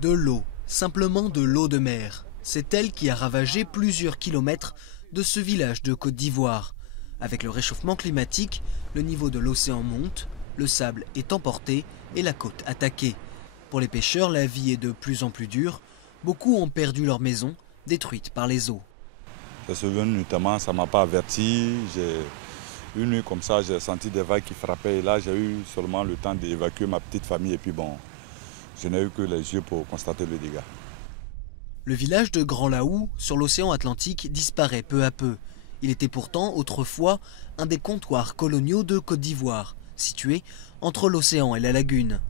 De l'eau, simplement de l'eau de mer. C'est elle qui a ravagé plusieurs kilomètres de ce village de Côte d'Ivoire. Avec le réchauffement climatique, le niveau de l'océan monte, le sable est emporté et la côte attaquée. Pour les pêcheurs, la vie est de plus en plus dure. Beaucoup ont perdu leur maison, détruite par les eaux. Je suis venu notamment, ça ne m'a pas averti. Une nuit comme ça, j'ai senti des vagues qui frappaient. Et là, j'ai eu seulement le temps d'évacuer ma petite famille. Et puis bon, je n'ai eu que les yeux pour constater le dégât. Le village de Grand Laou, sur l'océan Atlantique, disparaît peu à peu. Il était pourtant autrefois un des comptoirs coloniaux de Côte d'Ivoire, situé entre l'océan et la lagune.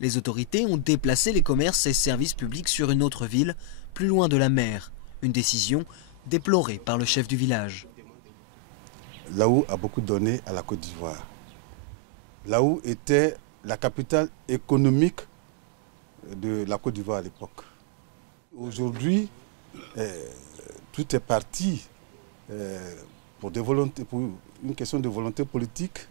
Les autorités ont déplacé les commerces et services publics sur une autre ville, plus loin de la mer. Une décision déplorée par le chef du village. Laou a beaucoup donné à la Côte d'Ivoire. Laou était la capitale économique de la Côte d'Ivoire à l'époque. Aujourd'hui, tout est parti pour une question de volonté politique.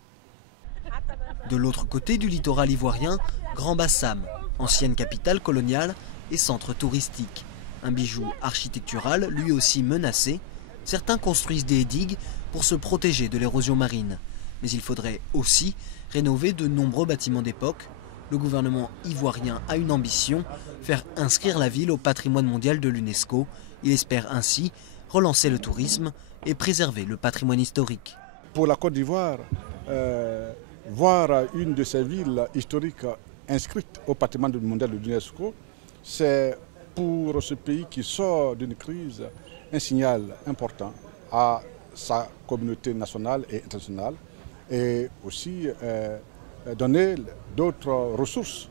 De l'autre côté du littoral ivoirien, Grand Bassam, ancienne capitale coloniale et centre touristique. Un bijou architectural lui aussi menacé. Certains construisent des digues pour se protéger de l'érosion marine. Mais il faudrait aussi rénover de nombreux bâtiments d'époque. Le gouvernement ivoirien a une ambition, faire inscrire la ville au patrimoine mondial de l'UNESCO. Il espère ainsi relancer le tourisme et préserver le patrimoine historique. Pour la Côte d'Ivoire, voir une de ces villes historiques inscrites au patrimoine mondial de l'UNESCO, c'est pour ce pays qui sort d'une crise un signal important à sa communauté nationale et internationale et aussi donner d'autres ressources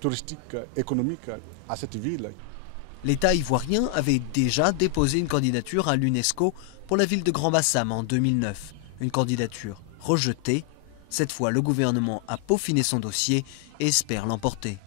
touristiques, économiques à cette ville. L'État ivoirien avait déjà déposé une candidature à l'UNESCO pour la ville de Grand Bassam en 2009. Une candidature rejetée. Cette fois, le gouvernement a peaufiné son dossier et espère l'emporter.